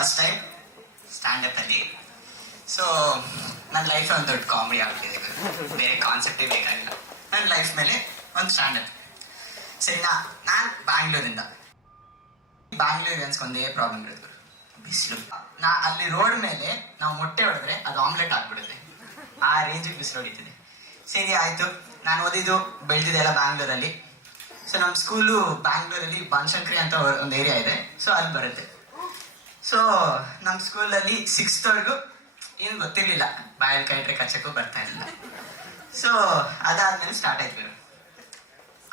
First time stand-up ಅಲ್ಲಿ. So ನನ್ನ life ಒಂದು ದೊಡ್ಡ ಕಾಮಿಡಿ ಆಗ್ತಿದೆ, ಬೇರೆ ಕಾನ್ಸೆಪ್ಟೇ ಬೇಕಾಗಿಲ್ಲ. ನನ್ನ ಲೈಫ್ ಮೇಲೆ ಒಂದು ಸ್ಟ್ಯಾಂಡಪ್. ಸರಿನಾ, ನಾನು ಬ್ಯಾಂಗ್ಳೂರಿಂದ. ಬ್ಯಾಂಗ್ಳೂರಿಗೆ ಅನ್ಸ್ಕೊಂಡೇ ಪ್ರಾಬ್ಲಮ್ ಇರೋದು, ಬಿಸಿಲು. ಅಲ್ಲಿ ರೋಡ್ ಮೇಲೆ ನಾವು ಮೊಟ್ಟೆ ಹೊಡೆದ್ರೆ ಅದು ಆಮ್ಲೆಟ್ ಆಗ್ಬಿಡುತ್ತೆ, ಆ ರೇಂಜಿಗೆ ಬಿಸಿಲು ಹೊಡಿತಿದೆ. ಸರಿ ಆಯ್ತು, ನಾನು ಓದಿದ್ದು ಬೆಳೆದಿದೆ ಎಲ್ಲ ಬ್ಯಾಂಗ್ಳೂರಲ್ಲಿ. ಸೊ ನಮ್ಮ ಸ್ಕೂಲು ಬ್ಯಾಂಗ್ಳೂರಲ್ಲಿ ಬನಶಂಕರಿ ಅಂತ ಒಂದು ಏರಿಯಾ ಇದೆ, ಸೊ ಅಲ್ಲಿ ಬರುತ್ತೆ. ಸೊ ನಮ್ಮ ಸ್ಕೂಲಲ್ಲಿ 6th ಏನು ಗೊತ್ತಿರಲಿಲ್ಲ, ಬಾಯಲ್ಲಿ ಕೈ ಇಟ್ರೆ ಕಚ್ಚಕ್ಕೂ ಬರ್ತಾ ಇರಲಿಲ್ಲ. ಸೊ ಅದಾದ್ಮೇಲೆ ಸ್ಟಾರ್ಟ್ ಆಯ್ತು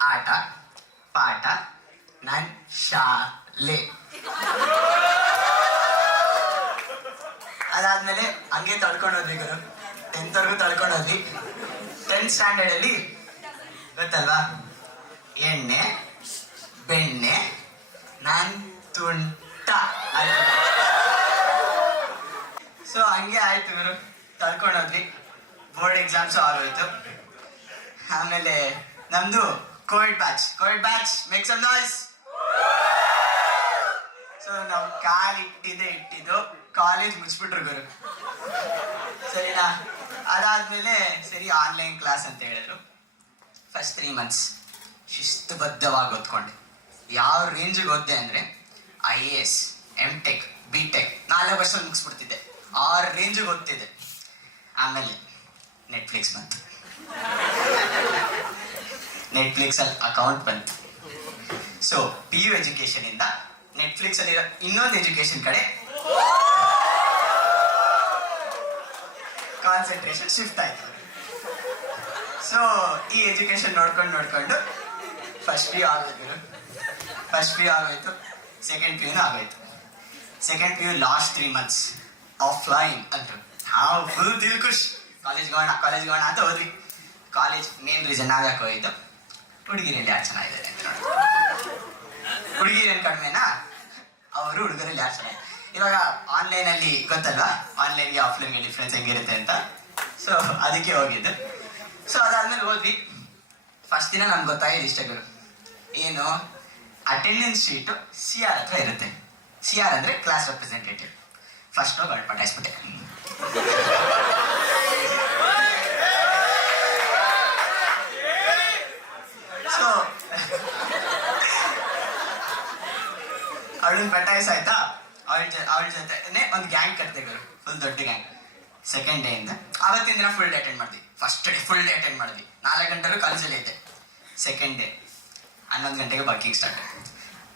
ಆಟ ಪಾಠ ನನ್ನ ಶಾಲೆ. ಅದಾದ್ಮೇಲೆ ಹಂಗೆ ತಳ್ಕೊಂಡು ಹೋದ್ವಿ ಗುರು, 10th ತಳ್ಕೊಂಡು ಹೋದ್ವಿ. 10th ಸ್ಟ್ಯಾಂಡರ್ಡಲ್ಲಿ ಗೊತ್ತಲ್ವಾ, ಎಣ್ಣೆ ಬೆಣ್ಣೆ ನನ್ ತುಂಟ. ಸೊ ಹಂಗೆ ಆಯ್ತು ಗುರು, ತಳ್ಕೊಂಡೋದ್ವಿ. ಬೋರ್ಡ್ ಎಕ್ಸಾಮ್ಸು ಆಗೋಯ್ತು. ಆಮೇಲೆ ನಮ್ದು Covid batch make some noise. So ನಾವು ಇಟ್ಟಿದ್ದು ಕಾಲೇಜ್ ಮುಚ್ಚಿಬಿಟ್ರು ಗುರು. ಸರಿನಾ, ಅದಾದ್ಮೇಲೆ ಸರಿ ಆನ್ಲೈನ್ ಕ್ಲಾಸ್ ಅಂತ ಹೇಳಿದ್ರು. First 3 months ಶಿಸ್ತುಬದ್ಧವಾಗಿ ಓದ್ಕೊಂಡೆ. ಯಾವ ರೇಂಜಿಗೆ ಓದ್ದೆ ಅಂದರೆ IAS MTech BTech 4 ವರ್ಷ ಮುಗಿಸ್ಬಿಡ್ತಿದ್ದೆ, ಆ ರೇಂಜಿಗೆ ಓದ್ತಿದ್ದೆ. ಆಮೇಲೆ ನೆಟ್ಫ್ಲಿಕ್ಸ್ ಬಂತು, ನೆಟ್ಫ್ಲಿಕ್ಸಲ್ಲಿ ಅಕೌಂಟ್ ಬಂತು. ಸೊ PU ಎಜುಕೇಶನಿಂದ ನೆಟ್ಫ್ಲಿಕ್ಸಲ್ಲಿ ಇನ್ನೊಂದು ಎಜುಕೇಶನ್ ಕಡೆ ಕಾನ್ಸಂಟ್ರೇಷನ್ ಶಿಫ್ಟ್ ಆಯ್ತು. ಸೊ ಈ ಎಜುಕೇಶನ್ ನೋಡ್ಕೊಂಡು ಫಸ್ಟ್ PU ಆಗೋಯ್ತು, ಸೆಕೆಂಡ್ PUನೂ ಆಗೋಯ್ತು. Second PU last 3 months offline ಅಂದರು. ನಾವು ಫುಲ್ ದಿಲ್ ಖುಷ್, ಕಾಲೇಜ್ಗೆ ಹೋಗೋಣ ಅಂತ ಹೋದ್ವಿ. ಕಾಲೇಜ್ ಮೇನ್ ರೀಸನ್ ನಾವ್ಯಾಕೆ ಹೋಯ್ತು, ಹುಡುಗಿರಲ್ಲಿ ಯಾರು ಚೆನ್ನಾಗಿದ್ದಾರೆ ಅಂತ ನೋಡಿ. ಹುಡುಗಿರೇನು ಕಡಿಮೆನಾ, ಅವರು ಹುಡುಗರಲ್ಲಿ ಯಾರು ಚೆನ್ನಾಗಿ. ಇವಾಗ ಆನ್ಲೈನಲ್ಲಿ ಗೊತ್ತಲ್ವಾ, ಆನ್ಲೈನ್ಗೆ ಆಫ್ಲೈನ್ಗೆ ಡಿಫ್ರೆನ್ಸ್ ಹೆಂಗಿರುತ್ತೆ ಅಂತ. ಸೊ ಅದಕ್ಕೆ ಹೋಗಿದ್ದು. ಸೊ ಅದಾದ್ಮೇಲೆ ಹೋದ್ವಿ. ಫಸ್ಟ್ ದಿನ ನಮ್ಗೆ ಗೊತ್ತಾಗಿದೆ ಇಷ್ಟ ಗುರು, ಏನು ಅಟೆಂಡೆನ್ಸ್ ಶೀಟು CR ಹತ್ರ ಇರುತ್ತೆ. CR ಅಂದರೆ ಕ್ಲಾಸ್ ರೆಪ್ರೆಸೆಂಟೇಟಿವ್. ಫಸ್ಟ್ ಹೋಗಿ ಪಟಾಯಿಸ್ಬಿಟ್ಟೆ. ಸೊ ಅವಳನ್ನ ಪಟಾಯಿಸಾಯ್ತಾ, ಅವಳ ಜೊತೆ ಒಂದು ಗ್ಯಾಂಗ್ ಕಟ್ತಿದ್ರು, ಫುಲ್ ದೊಡ್ಡ ಗ್ಯಾಂಗ್. ಸೆಕೆಂಡ್ ಡೇ ಇಂದ ಆವತ್ತಿನ ದಿನ ಫುಲ್ ಡೇ ಅಟೆಂಡ್ ಮಾಡಿದ್ವಿ. First day full day attend ಮಾಡಿದ್ವಿ, 4 ಗಂಟೆಗೂ ಕಾಲೇಜಲ್ಲಿ ಇದ್ದೆ. ಸೆಕೆಂಡ್ ಡೇ 11 ಗಂಟೆಗೆ ಬಕ್ಕಿಂಗ್ ಸ್ಟಾರ್ಟ್ ಆಯ್ತು.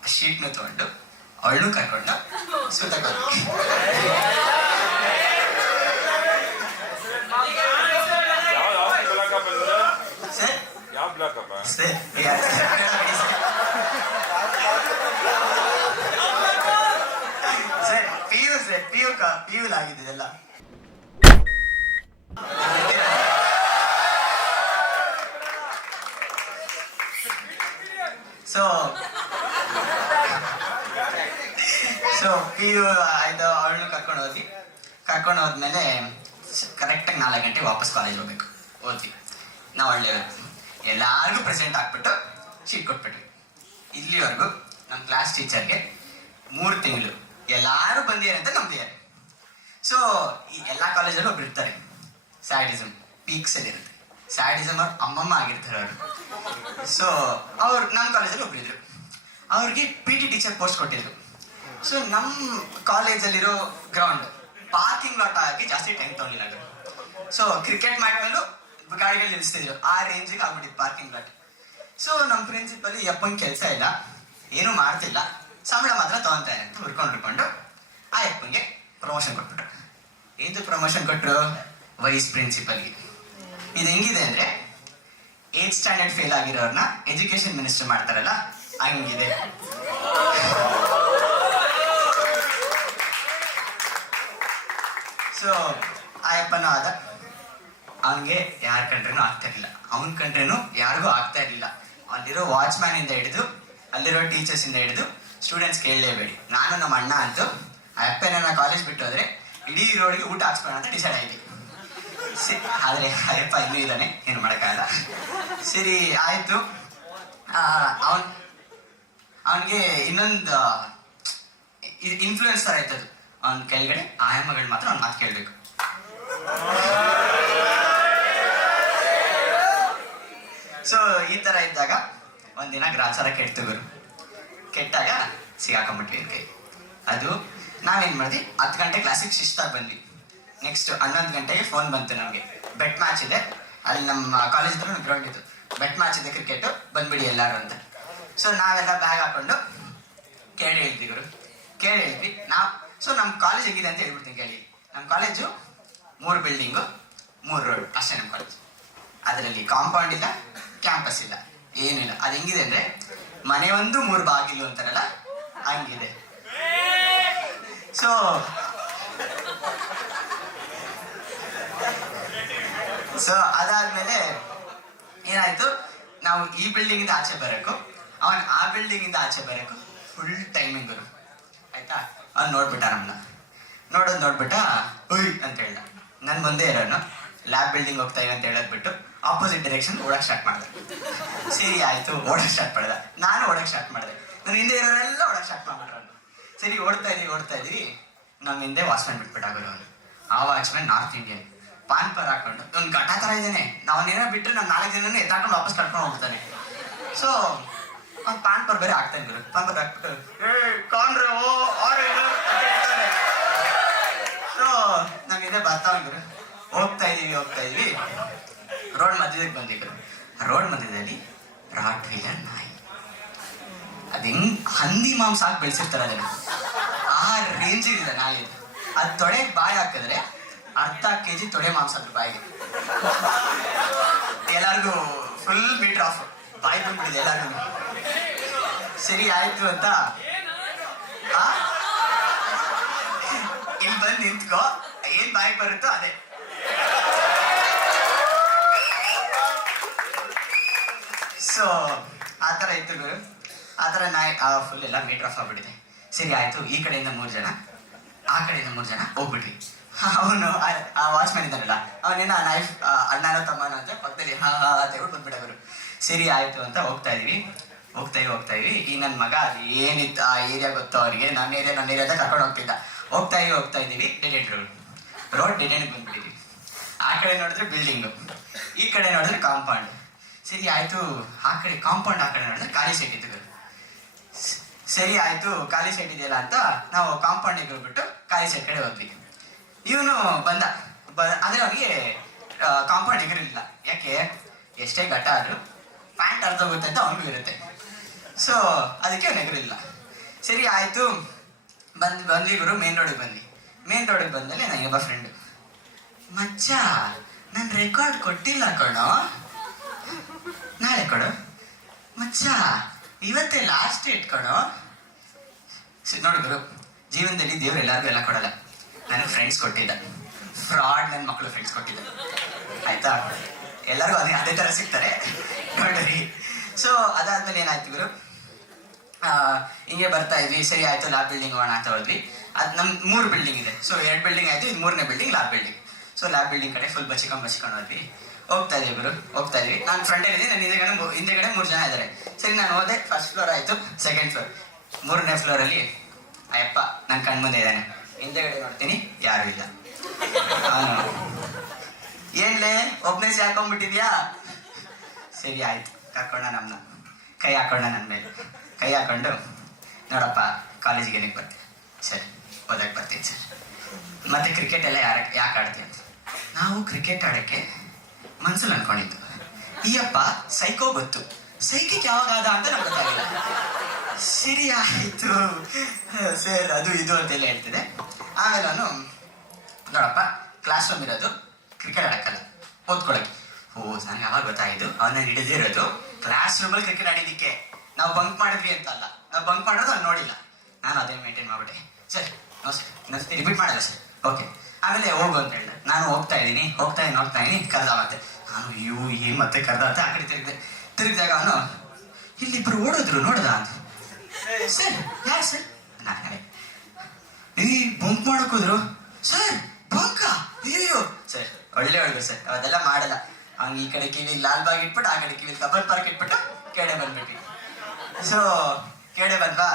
ಆ ಶೀಟ್ನು ತೊಗೊಂಡು ಅವಳನ್ನು ಕರ್ಕೊಂಡು ಸುತ್ತಕ್ಕೆ ಸರ್ PU ಆಗಿದ್ದೆಲ್ಲ. ಸೊ PU ಆಯ್ತು, ಅವಳನ್ನು ಕರ್ಕೊಂಡು ಹೋದ್ಮೇಲೆ ಕರೆಕ್ಟಾಗಿ 4 ಗಂಟೆಗೆ ವಾಪಸ್ ಕಾಲೇಜ್ ಹೋಗ್ಬೇಕು. ಹೋದ್ವಿ ನಾವು, ಒಳ್ಳೆ ಎಲ್ಲರಿಗೂ ಪ್ರೆಸೆಂಟ್ ಹಾಕ್ಬಿಟ್ಟು ಶೀಟ್ ಕೊಟ್ಬಿಟ್ವಿ. ಇಲ್ಲಿವರೆಗೂ ನಮ್ಮ ಕ್ಲಾಸ್ ಟೀಚರ್ಗೆ 3 ತಿಂಗಳು ಎಲ್ಲರೂ ಬಂದಿದ್ದಾರೆ ಅಂತ ನಂಬಿದ್ದಾರೆ. ಸೊ ಈ ಎಲ್ಲ ಕಾಲೇಜಲ್ಲೂ ಒಬ್ರು ಇರ್ತಾರೆ, ಸ್ಯಾಡಿಸಮ್ ಪೀಕ್ಸಲ್ಲಿ ಇರುತ್ತೆ. ಸ್ಯಾಡಿಸಮ್ ಅವ್ರು ಅಮ್ಮಮ್ಮ ಆಗಿರ್ತಾರೆ ಅವರು. ಸೊ ಅವ್ರು ನಮ್ಮ ಕಾಲೇಜಲ್ಲಿ ಒಬ್ರಿದ್ರು, ಅವ್ರಿಗೆ PT ಟೀಚರ್ ಪೋಸ್ಟ್ ಕೊಟ್ಟಿದ್ರು. ಸೊ ನಮ್ಮ ಕಾಲೇಜಲ್ಲಿರೋ ಗ್ರೌಂಡ್ ಪಾರ್ಕಿಂಗ್ ಲಾಟ್ ಆಗಿ ಜಾಸ್ತಿ ಟೈಮ್ ತೊಗೊಂಡಿಲ್ಲ ಅವರು. ಸೊ ಕ್ರಿಕೆಟ್ ಮ್ಯಾಚ್ನಲ್ಲೂ ಗಾಡಿಗಳು ನಿಲ್ಲಿಸ್ತಿದ್ರು, ಆ ರೇಂಜಿಗೆ ಆಗ್ಬಿಟ್ಟಿತ್ತು ಪಾರ್ಕಿಂಗ್ ಲಾಟ್. ಸೊ ನಮ್ಮ ಪ್ರಿನ್ಸಿಪಲ್ ಯಪ್ಪಂಗೆ ಕೆಲಸ ಇಲ್ಲ, ಏನೂ ಮಾಡ್ತಿಲ್ಲ, ಸಂಬಳ ಮಾತ್ರ ತೊಗೊತಾರೆ ಅಂತ ಹುಡ್ಕೊಂಡು ಆ ಯಪ್ಪಂಗೆ ಪ್ರಮೋಷನ್ ಕೊಟ್ಬಿಟ್ರು. ಇದು ಪ್ರಮೋಷನ್ ಕೊಟ್ಟರು ವೈಸ್ ಪ್ರಿನ್ಸಿಪಲ್ಗೆ. ಇದು ಹೆಂಗಿದೆ ಅಂದರೆ 8th ಸ್ಟ್ಯಾಂಡರ್ಡ್ ಫೇಲ್ ಆಗಿರೋರ್ನ ಎಜುಕೇಶನ್ ಮಿನಿಸ್ಟರ್ ಮಾಡ್ತಾರಲ್ಲ, ಹಂಗಿದೆ. ಸೊ ಆಯಪ್ಪನೂ ಆದ, ಅವನಿಗೆ ಯಾರು ಕಂಡ್ರೇನೂ ಆಗ್ತಾ ಇರಲಿಲ್ಲ, ಅವನ ಕಂಡ್ರೇನು ಯಾರಿಗೂ ಆಗ್ತಾ ಇರಲಿಲ್ಲ. ಅಲ್ಲಿರೋ ವಾಚ್ಮ್ಯಾನ್ ಇಂದ ಹಿಡಿದು ಅಲ್ಲಿರೋ ಟೀಚರ್ಸ್ ಇಂದ ಹಿಡಿದು ಸ್ಟೂಡೆಂಟ್ಸ್ ಕೇಳಲೇಬೇಡಿ. ನಾನು ನಮ್ಮ ಅಣ್ಣ ಅಂತೂ ಅಪ್ಪನ ಕಾಲೇಜ್ ಬಿಟ್ಟು ಹೋದ್ರೆ ಇಡೀ ರೋಡ್ಗೆ ಊಟ ಹಾಕ್ಸ್ಕೊಳ್ಳೋಣ ಅಂತ ಡಿಸೈಡ್ ಆಯ್ತು. ಆದರೆ ಅಯ್ಯಪ್ಪ ಇನ್ನೂ ಇದ್ದಾನೆ, ಏನು ಮಾಡೋಕ್ಕಾಗಲ್ಲ. ಸರಿ ಆಯಿತು. ಅವನಿಗೆ ಇನ್ನೊಂದು ಇನ್ಫ್ಲೂಯೆನ್ಸ್ ಥರ ಆಯ್ತದು. ಅವ್ನ ಕೆಳಗಡೆ ಆಯಾಮಗಳು ಮಾತ್ರ ಅವ್ನ ಮಾತು ಕೇಳಬೇಕು. ಸೊ ಈ ತರ ಇದ್ದಾಗ ಒಂದಿನ ಗ್ರಾಚಾರ ಕೆಡ್ತು ಗುರು. ಕೆಟ್ಟಾಗ ಸಿಗಾಕೊಂಬಿಟ್ವಿ ಕೈ. ಅದು ನಾವೇನ್ ಮಾಡಿದ್ವಿ, 10 ಗಂಟೆ ಕ್ಲಾಸಿಗೆ ಶಿಸ್ತಾಗಿ ಬಂದ್ವಿ. ನೆಕ್ಸ್ಟ್ 11 ಗಂಟೆಗೆ ಫೋನ್ ಬಂತು ನಮಗೆ, ಬೆಟ್ ಮ್ಯಾಚ್ ಇದೆ ಅಲ್ಲಿ, ನಮ್ಮ ಕಾಲೇಜ್ ಹತ್ರ ಗ್ರೌಂಡ್ ಇತ್ತು, ಬೆಟ್ ಮ್ಯಾಚ್ ಇದೆ ಕ್ರಿಕೆಟ್, ಬಂದ್ಬಿಡಿ ಎಲ್ಲಾರು ಅಂತ. ಸೊ ನಾವೆಲ್ಲ ಬ್ಯಾಗ್ ಹಾಕೊಂಡು ಕೇಳಿ ಹೇಳ್ತೀವಿ ಗುರು, ಕೇಳಿ ಹೇಳ್ತೀವಿ ನಾವು. ಸೊ ನಮ್ಮ ಕಾಲೇಜ್ ಹೆಂಗಿದೆ ಅಂತ ಹೇಳ್ಬಿಡ್ತೀನಿ ಕೇಳಿ. ನಮ್ಮ ಕಾಲೇಜು 3 ಬಿಲ್ಡಿಂಗು 3 ರೋಡ್ ಅಷ್ಟೇ ನಮ್ಮ ಕಾಲೇಜ್. ಅದರಲ್ಲಿ ಕಾಂಪೌಂಡ್ ಇಲ್ಲ, ಕ್ಯಾಂಪಸ್ ಇಲ್ಲ, ಏನಿಲ್ಲ. ಅದು ಹೆಂಗಿದೆ ಅಂದ್ರೆ ಮನೆ ಒಂದು 3 ಬಾಗಿಲು ಅಂತಾರಲ್ಲ ಹಂಗಿದೆ. ಸೊ ಅದಾದ್ಮೇಲೆ ಏನಾಯ್ತು, ನಾವು ಈ ಬಿಲ್ಡಿಂಗ್ ಇಂದ ಆಚೆ ಬರಬೇಕು, ಅವನ್ ಆ ಬಿಲ್ಡಿಂಗ್ ಇಂದ ಆಚೆ ಬರಬೇಕು, ಫುಲ್ ಟೈಮಿಂಗ್ ಆಯ್ತಾ. ಅವ್ನು ನೋಡ್ಬಿಟ್ಟ, ನಮ್ಮನ್ನ ನೋಡ್ಬಿಟ್ಟ, ಉಯ್ ಅಂತ ಹೇಳ್ದ. ನನ್ ಮುಂದೆ ಇರೋನು ಲ್ಯಾಬ್ ಬಿಲ್ಡಿಂಗ್ ಹೋಗ್ತಾ ಇವೆ ಅಂತ ಹೇಳೋದ್ ಬಿಟ್ಟು ಆಪೋಸಿಟ್ ಡೈರೆಕ್ಷನ್ ಓಡಕ್ ಸ್ಟಾರ್ಟ್ ಮಾಡ್ದೆ. ಸರಿ ಆಯ್ತು, ಓಡಕ್ ಸ್ಟಾರ್ಟ್ ಮಾಡ್ದೆ, ನಾನು ಓಡಕ್ ಸ್ಟಾರ್ಟ್ ಮಾಡಿದೆ, ನನ್ನ ಹಿಂದೆ ಇರೋರೆಲ್ಲ ಓಡಕ್ ಸ್ಟಾರ್ಟ್ ಮಾಡ್ಬಿಟ್ರು. ಸರಿ ಓಡ್ತಾ ಇದೀವಿ, ನಮ್ಮ ಹಿಂದೆ ವಾಚ್ಮ್ಯಾನ್ ಬಿಟ್ಬಿಟ್ಟಾಗೋರು ಅವನು. ಆ watchman north Indian, PAN per ಹಾಕೊಂಡು ಒಂದು ಘಟ ತರ ಇದ್ದೇನೆ, ನಾವನ್ನೇನೋ ಬಿಟ್ಟರೆ ನಮ್ಮ 4 ಜನನ ಎತ್ತಾಕೊಂಡು ವಾಪಸ್ ಕರ್ಕೊಂಡು ಹೋಗ್ತಾನೆ. ಸೊ ಅವ್ನು ಪಾನ್ ಪರ್ ಬೇರೆ ಹಾಕ್ತಾನೆ ಗುರು. ಪಾನ್ ಪರ್ ಹಾಕ್ಬಿಟ್ಟು ಸೊ ನಮ್ಮಿಂದ ಬರ್ತಾವ ಗುರು. ಹೋಗ್ತಾ ಇದೀವಿ, ರೋಡ್ ಮಧ್ಯದಲ್ಲಿ ಬಂದಿದ್ರು. ರೋಡ್ ಮಧ್ಯದಲ್ಲಿ ರಾಟ್ ವೀಲರ್ ನಾಯಿ, ಅದ್ ಹೆಂಗ್ ಹಂದಿ ಮಾಂಸ ಹಾಕಿ ಬೆಳೆಸಿರ್ತಾರೆ ಅದನ್ನ, ಆ ರೇಂಜಿಗಿದೆ ನಾಯಿ. ಅದು ತೊಡೆಗೆ ಬಾಯಿ ಹಾಕಿದ್ರೆ ಅರ್ಧ kg ತೊಡೆ ಮಾಂಸ ಬಾಯಿಗೆ. ಎಲ್ಲಾರ್ಗು ಫುಲ್ ಮೀಟರ್ ಆಫ್, ಬಾಯಿ ಬಂದ್ಬಿಟ್ಟಿದೆ ಎಲ್ಲಾರ್ಗು. ಸರಿ ಆಯ್ತು ಅಂತ ಇಲ್ಲಿ ಬಂದು ನಿಂತ್ಕೋ, ಏನ್ ಬಾಯಿಗೆ ಬರುತ್ತೋ ಅದೇ. ಸೊ ಆತರ ಇತ್ತು ಗುರು. ಆತರ ನಾಯಿ ಫುಲ್ ಎಲ್ಲ ಮೀಟರ್ ಆಫ್ ಆಗ್ಬಿಟ್ಟಿದೆ. ಸರಿ ಆಯ್ತು, ಈ ಕಡೆಯಿಂದ 3 ಜನ, ಆ ಕಡೆಯಿಂದ 3 ಜನ ಹೋಗ್ಬಿಟ್ವಿ. ಅವನು ಆ ವಾಚ್ಮ್ಯಾನ್ ಇದ್ದಾನಲ್ಲ, ಅವನೇನ ನೈಫ್ ಅಣ್ಣನೋ ತಮ್ಮನೋ ಅಂತ ಪಕ್ಕದಲ್ಲಿ ಹಾ ಅಂತ ಹೇಳ್ಬಿಟ್ಟು ಬಂದ್ಬಿಟ್ಟವರು. ಸರಿ ಆಯ್ತು ಅಂತ ಹೋಗ್ತಾ ಇದೀವಿ. ಈ ನನ್ನ ಮಗ ಅದು ಏನಿತ್ತು ಆ ಏರಿಯಾ ಗೊತ್ತೋ ಅವ್ರಿಗೆ, ನನ್ನ ಏರಿಯಾದ ಕರ್ಕೊಂಡು ಹೋಗ್ತಾ ಇದೀವಿ. Dead end road dead end ಬಂದ್ಬಿಟ್ಟಿದ್ವಿ. ಆ ಕಡೆ ನೋಡಿದ್ರೆ ಬಿಲ್ಡಿಂಗು, ಈ ಕಡೆ ನೋಡಿದ್ರೆ ಕಾಂಪೌಂಡ್. ಸರಿ ಆಯ್ತು, ಆ ಕಡೆ ಕಾಂಪೌಂಡ್, ಆ ಕಡೆ ನೋಡಿದ್ರೆ ಖಾಲಿ ಸೈಟ್ ಇತ್ತು. ಸರಿ ಆಯ್ತು, ಖಾಲಿ ಸೈಟ್ ಇದೆಯಲ್ಲ ಅಂತ ನಾವು ಕಾಂಪೌಂಡಿಗೆ ಹೋಗ್ಬಿಟ್ಟು ಖಾಲಿ ಸೈಟ್ ಕಡೆ ಹೋದ್ವಿ. ಇವನು ಬಂದ, ಆದ್ರೆ ಅವನಿಗೆ ಕಾಂಪೌಂಡ್ ಎಗರಿಲ್ಲ. ಯಾಕೆ, ಎಷ್ಟೇ ಘಟ ಆದ್ರೂ ಪ್ಯಾಂಟ್ ಅರ್ಧ ಹೋಗುತ್ತೆ ಅಂತ ಅವನಿಗೂ ಇರುತ್ತೆ. ಸೊ ಅದಕ್ಕೆ ಅವ್ನು ಎಗರಿಲ್ಲ. ಸರಿ ಆಯ್ತು, ಬಂದ್ವಿ ಗುರು. ಮೇನ್ ರೋಡಿಗೆ ಬಂದ್ಮೇಲೆ ನನಗೊಬ್ಬ ಫ್ರೆಂಡ್, ಮಚ್ಚ ನಾನು ರೆಕಾರ್ಡ್ ಕೊಟ್ಟಿಲ್ಲ ಕಣೋ, ನಾಳೆ ಕೊಡು. ಮಚ್ಚ ಇವತ್ತೇ ಲಾಸ್ಟ್ ಡೇಟ್ ಕಣೋ. ನೋಡಿ ಗುರು, ಜೀವನದಲ್ಲಿ ದೇವ್ರು ಎಲ್ಲರಿಗೂ ಎಲ್ಲ ಕೊಡಲ್ಲ. ನನಗೆ ಫ್ರೆಂಡ್ಸ್ ಕೊಟ್ಟಿದ್ದ, ಫ್ರಾಡ್ ನನ್ನ ಮಕ್ಕಳು ಫ್ರೆಂಡ್ಸ್ ಕೊಟ್ಟಿದ್ದ, ಆಯ್ತಾ. ಎಲ್ಲರಿಗೂ ಅದೇ ತರ ಸಿಗ್ತಾರೆ ನೋಡ್ರಿ. ಸೊ ಅದಾದ್ಮೇಲೆ ಏನಾಯ್ತು ಗುರು, ಹಿಂಗೆ ಬರ್ತಾ ಇದ್ವಿ. ಸರಿ ಆಯ್ತು, ಲ್ಯಾಬ್ ಬಿಲ್ಡಿಂಗ್ ಹೋಗೋಣ ಅಂತ ಹೋದ್ವಿ. ಅದು ನಮ್ಮ 3 ಬಿಲ್ಡಿಂಗ್ ಇದೆ. ಸೊ 2 ಬಿಲ್ಡಿಂಗ್ ಆಯ್ತು, ಇದು 3ನೇ building lab building. So lab building ಕಡೆ ಫುಲ್ ಬಚ್ಚಿಕೊಂಡು ಹೋದ್ವಿ. ಹೋಗ್ತಾ ಇದೀವಿ ಗುರು, ನಾನು ಫ್ರಂಟಲ್ಲಿ ಇದ್ದೀನಿ, ನನ್ನ ಹಿಂದೆಗಡೆ 3 ಜನ ಇದ್ದಾರೆ. ಸರಿ ನಾನು ಹೋದೆ, ಫಸ್ಟ್ ಫ್ಲೋರ್ ಆಯ್ತು, ಸೆಕೆಂಡ್ ಫ್ಲೋರ್, 3ನೇ ಫ್ಲೋರಲ್ಲಿ ಅಯ್ಯಪ್ಪ ನನ್ನ ಕಣ್ಮುಂದೆ ಇದ್ದಾನೆ. ಹಿಂದೆಗಡೆ ನೋಡ್ತೀನಿ, ಯಾರು ಇಲ್ಲ. ಏನ್ಲೇ ಒಬ್ನೇ ಹಾಕೊಂಡ್ಬಿಟ್ಟಿದ್ಯಾ? ಸರಿ ಆಯ್ತು, ನಮ್ಮನ್ನ ಕೈ ಹಾಕೊಂಡ, ನನ್ನ ಮೇಲೆ ಕೈ ಹಾಕೊಂಡು, ನೋಡಪ್ಪ ಕಾಲೇಜಿಗೆ ಏನಕ್ಕೆ ಬರ್ತೀನಿ? ಸರಿ, ಓದಕ್ಕೆ ಬರ್ತೀನಿ ಸರ್. ಮತ್ತೆ ಕ್ರಿಕೆಟ್ ಎಲ್ಲ ಯಾಕೆ ಆಡ್ತೀವಿ ಅಂತ ನಾವು ಕ್ರಿಕೆಟ್ ಆಡೋಕ್ಕೆ ಮನ್ಸಲ್ಲಿ ಅನ್ಕೊಂಡಿದ್ದು. ಈ ಅಪ್ಪ ಸೈಕೋ ಗೊತ್ತು, ಸೈಕಿಕ್ ಯಾವಾಗ ಆದ ಅಂತ ನಮ್ಗೆ ಗೊತ್ತಾಗಿಲ್ಲ. ಸರಿ ಆಯಿತು ಸರ್, ಅದು ಇದು ಅಂತೆಲ್ಲ ಹೇಳ್ತಿದೆ. ಆಮೇಲೆ ಅವನು, ನೋಡಪ್ಪ ಕ್ಲಾಸ್ ರೂಮ್ ಇರೋದು ಕ್ರಿಕೆಟ್ ಆಡಕ್ಕಲ್ಲ, ಓದ್ಕೊಳಕ್ಕೆ. ನನಗೆ ಯಾವಾಗ ಗೊತ್ತಾಯಿತು ಅವನ್ನ ಹಿಡಿದಿರೋದು ಕ್ಲಾಸ್ ರೂಮಲ್ಲಿ ಕ್ರಿಕೆಟ್ ಆಡಿದ್ದಕ್ಕೆ. ನಾವು ಬಂಕ್ ಮಾಡಿದ್ವಿ ಅಂತಲ್ಲ, ನಾವು ಬಂಕ್ ಮಾಡೋದು ಅವ್ನು ನೋಡಿಲ್ಲ. ನಾನು ಅದೇ ಮೇಂಟೈನ್ ಮಾಡ್ಬಿಟ್ಟೆ. ಸರ್ ಇನ್ನೊಂದ್ಸತಿ ರಿಪೀಟ್ ಮಾಡಲ್ಲ ಸರ್, ಓಕೆ. ಆಮೇಲೆ ಹೋಗು ಅಂತ ಹೇಳಿದೆ. ನಾನು ಹೋಗ್ತಾ ಇದ್ದೀನಿ, ನೋಡ್ತಾ ಇದ್ದೀನಿ, ಕರೆದ ಮತ್ತೆ ನಾನು ಏನು ಮತ್ತೆ ಕರೆದ ಅಂತ ಆ ಕಡೆ ತಿರುಗಿದಾಗ ಅವನು, ಇಲ್ಲಿಬ್ರು ಓಡಿದ್ರು ನೋಡ್ದ ಅಂತ. ಸರ್ ಯಾರು ಸರ್? ನಾನೇ. ಈ ಬಂಕ್ ಮಾಡಕ್ ಹೋದ್ರು ಸರ್. ಬಂಕ? ಅಯ್ಯೋ ಸರ್, ಒಳ್ಳೆ ಸರ್, ಅದೆಲ್ಲ ಮಾಡಲ್ಲ. ಹಂಗ ಈ ಕಡೆ ಕಿವಿ ಲಾಲ್ಬಾಗ್ ಇಟ್ಬಿಟ್ಟು, ಆ ಕಡೆ ಕಿವಿ ಕಬ್ಬನ್ ಪಾರ್ಕ್ ಇಟ್ಬಿಟ್ಟು ಕೆಡೆ ಬಂದ್ಬಿಟ್ವಿ. ಸೊ ಕೆಡೆ ಬಂದ್ವಾ,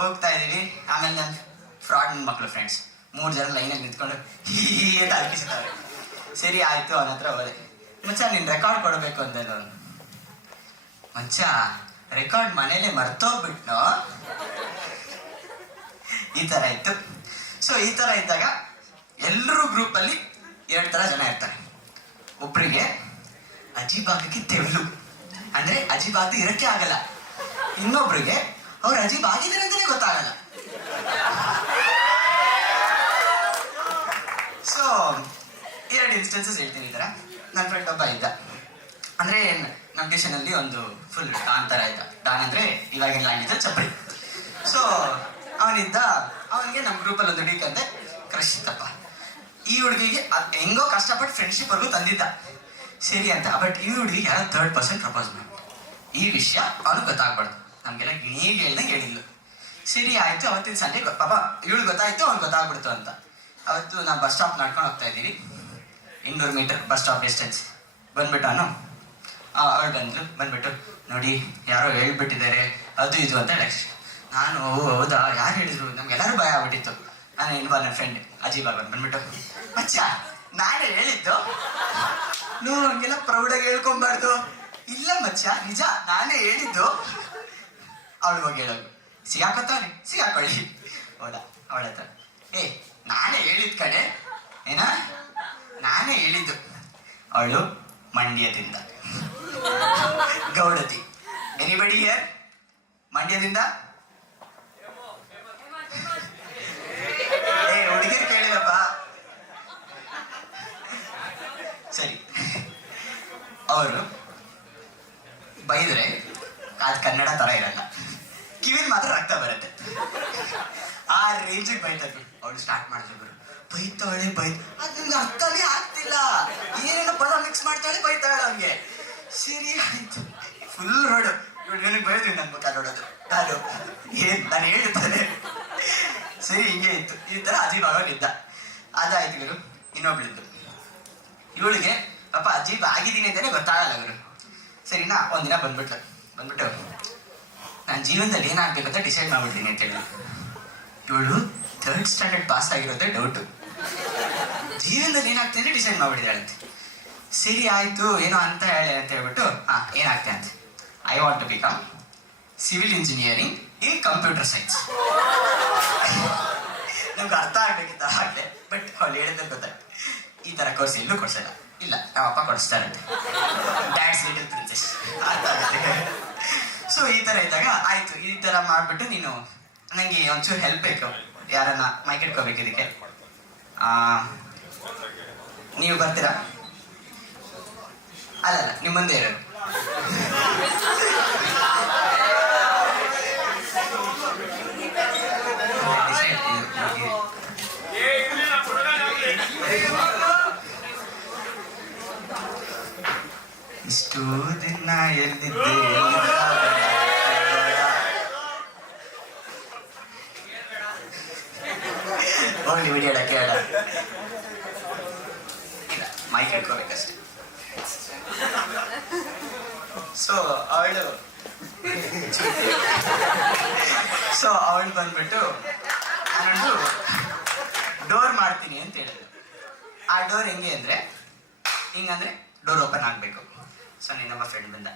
ಹೋಗ್ತಾ ಇದೀವಿ. ಆಮೇಲೆ ನನ್ನ ಫ್ರಾಡ್ ನನ್ನ ಮಕ್ಕಳು ಫ್ರೆಂಡ್ಸ್ 3 ಜನ ಲೈನಲ್ಲಿ ನಿಂತ್ಕೊಂಡು ಹೀ ಅಂತ ಅಲ್ಕಿಸ್ತಾರೆ. ಸರಿ ಆಯ್ತು ಅವನ ಹತ್ರ ಹೋದೆ. ಮಚ್ಚ ನೀನು ರೆಕಾರ್ಡ್ ಕೊಡಬೇಕು ಅಂದೆ ನಾನು. ಮಚ್ಚ ರೆಕಾರ್ಡ್ ಮನೇಲೆ ಮರ್ತೋಗ್ಬಿಟ್ನೋ. ಈ ಥರ ಇತ್ತು. ಸೊ ಈ ಥರ ಇದ್ದಾಗ ಎಲ್ಲರೂ ಗ್ರೂಪಲ್ಲಿ 2 ಥರ ಜನ ಇರ್ತಾರೆ. ಒಬ್ಬರಿಗೆ ಅಜೀಬಾಗಕ್ಕೆ ತೆವಲು, ಅಂದರೆ ಅಜೀಬಾಗದೆ ಇರೋಕ್ಕೆ ಆಗಲ್ಲ. ಇನ್ನೊಬ್ರಿಗೆ ಅವ್ರು ಅಜೀಬ್ ಆಗಿದ್ದಾರೆ ಅಂತಲೇ ಗೊತ್ತಾಗಲ್ಲ. ಸೊ 2 ಇನ್ಸ್ಟೆನ್ಸಸ್ ಹೇಳ್ತೀನಿ. ಈ ಥರ ನನ್ನ ಫ್ರೆಂಡ್ ಒಬ್ಬ ಇದ್ದ. ಅಂದರೆ ನಮ್ಮ ಟ್ಯೂಷನಲ್ಲಿ ಒಂದು ಫುಲ್ ಡಾನ್ ಥರ ಇದ್ದ. ಡಾನ್ ಅಂದರೆ ಇವಾಗಿನ ಲ್ಯಾಂಗ್ವೇಜ್ ಚಪ್ಪಲಿ. ಸೊ ಅವನಿದ್ದ. ಅವನಿಗೆ ನಮ್ಮ ಗ್ರೂಪಲ್ಲಿ ಒಂದು ಹುಡುಗಿ ಅಂತೆ ಕ್ರಶ್ ಇತ್ತಪ್ಪ. ಈ ಹುಡುಗಿಗೆ ಹೆಂಗೋ ಕಷ್ಟಪಟ್ಟು ಫ್ರೆಂಡ್ಶಿಪ್ವರೆಗೂ ತಂದಿದ್ದ. ಸರಿ ಅಂತ. ಬಟ್ ಈ ಹುಡುಗಿಗೆ ಯಾರೋ 3rd ಪರ್ಸನ್ ಪ್ರಪೋಸ್ ಮಾಡಿ ಈ ವಿಷಯ ಅವನಿಗೆ ಗೊತ್ತಾಗ್ಬಾರ್ದು. ನಮಗೆಲ್ಲ ಗಿಣಿಗೆ ಹೇಳ್ದಂಗೆ ಹೇಳಿದ್ಲು. ಸರಿ ಆಯಿತು. ಅವತ್ತಿನ ಸಂಜೆ ಪಾಪ ಇವಳು ಗೊತ್ತಾಯಿತು, ಅವ್ನಿಗೆ ಗೊತ್ತಾಗ್ಬಿಡ್ತು ಅಂತ. ಅವತ್ತು ನಾವು ಬಸ್ ಸ್ಟಾಪ್ ನಡ್ಕೊಂಡು ಹೋಗ್ತಾ ಇದ್ದೀವಿ. 200 ಮೀಟರ್ ಬಸ್ ಸ್ಟಾಪ್ ಡಿಸ್ಟೆನ್ಸ್. ಬಂದ್ಬಿಟ್ಟು ಅವಳು ಬಂದ್ಬಿಟ್ಟು ನೋಡಿ ಯಾರೋ ಹೇಳ್ಬಿಟ್ಟಿದ್ದಾರೆ ಅದು ಇದು ಅಂತ ಹೇಳಿ. ನಾನು ಹೌದಾ ಯಾರು ಹೇಳಿದ್ರು, ನಮ್ಗೆಲ್ಲರೂ ಭಯ ಆಗ್ಬಿಟ್ಟಿತ್ತು. ನಾನು ನನ್ನ ಫ್ರೆಂಡ್ ಅಜೀಬಾಗ್ ಬಂದ್ಬಿಟ್ಟು ಮಚ್ಚ ನಾನೇ ಹೇಳಿದ್ದು, ನೀವು ಹಂಗೆಲ್ಲ ಪ್ರೌಡಾಗಿ ಹೇಳ್ಕೊಬಾರ್ದು. ಇಲ್ಲ ಮಚ್ಚ ನಿಜ ನಾನೇ ಹೇಳಿದ್ದು. ಅವಳು ಹೋಗಿ ಹೇಳೋದು ಸಿಗಾಕತ್ತಾನೆ ಸಿಗಾಕೊಳ್ಳಿ. ಹೌದಾ ಅವಳ ಹತ್ರ ನಾನೇ ಹೇಳಿದ್ ಕಡೆ ಏನ ನಾನೇ ಹೇಳಿದ್ದು. ಅವಳು ಮಂಡ್ಯದಿಂದ. ಗೌಡತಿ. Anybody here? ಮಂಡ್ಯದಿಂದ? ಹುಡುಗಿರು ಕೇಳಿದಪ್ಪ. ಸರಿ. ಅವರು ಬೈದ್ರೆ ಅದು ಕನ್ನಡ ತರ ಇರಲ್ಲ, ಕಿವಿಲ್ ಮಾತ್ರ ರಕ್ತ ಬರುತ್ತೆ. ಆ ರೇಂಜಿಗೆ ಬೈತಾರೆ. ಅವಳು ಸ್ಟಾರ್ಟ್ ಮಾಡಿದ್ರು ಬೈತಾಳೆ ಅದು ನಿಮ್ಗೆ ಅರ್ಥನೇ ಆಗ್ತಿಲ್ಲ, ಏನೇನೋ ಪದ ಮಿಕ್ಸ್ ಮಾಡ್ತಾಳೆ ಬೈತಾಳೆ ಅವ್ನಿಗೆ. ಸರಿ ಆಯ್ತು. ಫುಲ್ ರೋಡು ಇವನಿಗೆ ಬೈದ್ವಿ ನನ್ನ ಮುಖ ನೋಡೋದು. ನಾನು ಹೇಳ್ತಾನೆ. ಸರಿ ಹಿಂಗೆ ಇತ್ತು. ಈ ಥರ ಅಜೀಬ್ ಆಗೋಗಿದ್ದ. ಅದಾಯ್ತು ಗುರು. ಇನ್ನೊಬ್ಳಿದ್ದು ಇವಳಿಗೆ ಪಾಪ ಅಜೀಬ್ ಆಗಿದ್ದೀನಿ ಅಂತಲೇ ಗೊತ್ತಾಗಲ್ಲ ಗುರು. ಸರಿನಾ ಒಂದಿನ ಬಂದ್ಬಿಟ್ಟು ನಾನು ಜೀವನದಲ್ಲಿ ಏನಾಗಬೇಕು ಅಂತ ಡಿಸೈಡ್ ಮಾಡ್ಬಿಡ್ತೀನಿ ಅಂತ ಹೇಳಿ. ಇವಳು 3rd ಸ್ಟ್ಯಾಂಡರ್ಡ್ ಪಾಸ್ ಆಗಿರೋದೇ ಡೌಟು. ಜೀವನದಲ್ಲಿ ಏನಾಗ್ತೀನಿ ಡಿಸೈಡ್ ಮಾಡ್ಬಿಟ್ಟಿದ್ದಾಳಂತೆ. ಸರಿ ಆಯಿತು ಏನೋ ಅಂತ ಹೇಳ್ಬಿಟ್ಟು ಏನಾಗ್ತೆ ಅಂತ. I want to become civil engineering in computer science. ನಮ್ಗೆ ಅರ್ಥ ಆಗ್ಬೇಕಿತ್ತು ಹಾಗೆ. ಬಟ್ ಅವಳು ಹೇಳಿದ್ರೆ ಗೊತ್ತಾಯ್ತು ಈ ಥರ ಕೋರ್ಸ್ ಎಲ್ಲೂ ಕೊಡ್ಸಲ್ಲ. ಇಲ್ಲ ನಮ್ಮ ಅಪ್ಪ ಕೊಡಿಸ್ತಾರಂತೆ. ಡ್ಯಾಡ್ಸ್ ಲಿಟಲ್ ಪ್ರಿನ್ಸೆಸ್ ಅರ್ಥ ಆಗುತ್ತೆ. ಸೊ ಈ ಥರ ಇದ್ದಾಗ ಆಯಿತು. ಈ ಥರ ಮಾಡಿಬಿಟ್ಟು ನೀನು ನನಗೆ ಒಂಚೂರು ಹೆಲ್ಪ್ ಬೇಕು, ಯಾರನ್ನ ಮೈಕ್ ಇಟ್ಕೋಬೇಕು ಇದಕ್ಕೆ. ನೀವು ಬರ್ತೀರಾ? ಅಲ್ಲ ನಿಮ್ಮ ಮುಂದೆ ಇರೋದು. ಇಷ್ಟು ದಿನ ಎಲ್ಲಿದ್ದೆ ಹೋಗ್ಲಿ ವಿಡಿಯೋ ಕೇಳ. ಇಲ್ಲ ಮೈಕ್ ಇಟ್ಕೋಬೇಕಷ್ಟೆ. ಸೊ ಅವಳು ಬಂದ್ಬಿಟ್ಟು ನಾನೊಂದು ಡೋರ್ ಮಾಡ್ತೀನಿ ಅಂತ ಹೇಳಿದ್ರು. ಆ ಡೋರ್ ಹೆಂಗೆ ಅಂದರೆ ಹಿಂಗಂದ್ರೆ ಡೋರ್ ಓಪನ್ ಆಗಬೇಕು. ಸೊ ಇನ್ನೊಬ್ಬ ಫ್ರೆಂಡ್ ಬಂದ.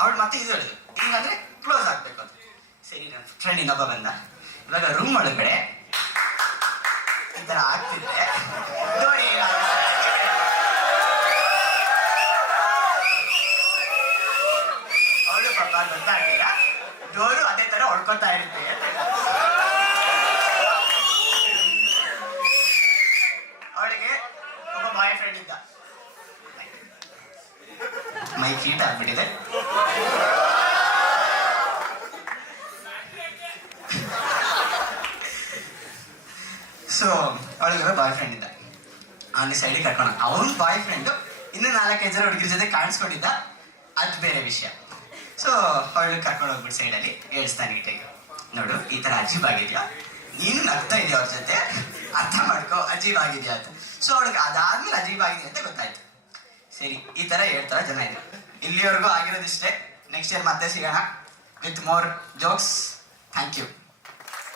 ಅವಳು ಮತ್ತೆ ಇದು ಹೇಳಿದ್ರು ಹಿಂಗಂದ್ರೆ ಕ್ಲೋಸ್ ಆಗಬೇಕು ಅಂತ. ಸರಿ ನನ್ನ ಫ್ರೆಂಡ್ ಇನ್ನೊಬ್ಬ ಬಂದ. ಇವಾಗ ರೂಮ್ ಒಳಗಡೆ ಈ ಥರ ಆಗ್ತಿದ್ರೆ ಡೋರ್ ಅವಳು ಪಾಪ ಗೊತ್ತಾಗಿಲ್ಲ. ಡೋರು ಅದೇ ಥರ ಹೊಡ್ಕೊತಾ ಇರುತ್ತೆ. ಅವಳಿಗೆ ಒಬ್ಬ ಬಾಯ್ ಫ್ರೆಂಡ್ ಇದ್ದ. ಮೈಕ್ ಹೀಟ್ ಆಗ್ಬಿಟ್ಟಿದೆ. ಸೊ ಅವಳಿಗೆ ಬಾಯ್ ಫ್ರೆಂಡ್ ಇದ್ದ. ಅವನಿಗೆ ಸೈಡಿಗೆ ಕರ್ಕೊಂಡು ಅವನ ಬಾಯ್ ಫ್ರೆಂಡು ಇನ್ನೂ 4-5 ಜನ ಹುಡುಗಿರ ಜೊತೆ ಕಾಣಿಸ್ಕೊಂಡಿದ್ದ. ಅದು ಬೇರೆ ವಿಷಯ. ಸೊ ಅವಳು ಕರ್ಕೊಂಡು ಹೋಗ್ಬಿಟ್ಟು ಸೈಡಲ್ಲಿ ಹೇಳ್ಸ್ತಾನೆ ನೀಟಾಗಿ, ನೋಡು ಈ ಥರ ಅಜೀಬ್ ಆಗಿದೆಯಾ, ನೀನು ನಗ್ತಾ ಇದೆಯಾ ಅವ್ರ ಜೊತೆ, ಅರ್ಥ ಮಾಡ್ಕೋ ಅಜೀಬ್ ಆಗಿದೆಯಾ ಅಂತ. ಸೊ ಅವಳಿಗೆ ಅದಾದ್ಮೇಲೆ ಅಜೀಬ್ ಆಗಿದೆ ಅಂತ ಗೊತ್ತಾಯ್ತು. ಸರಿ ಈ ಥರ ಹೇಳ್ತಾರೆ ಜನ ಇದ್ರು. ಇಲ್ಲಿವರೆಗೂ ಆಗಿರೋದಿಷ್ಟೇ. ನೆಕ್ಸ್ಟ್ ಇಯರ್ ಮತ್ತೆ ಸಿಗೋಣ with more jokes. Thank you.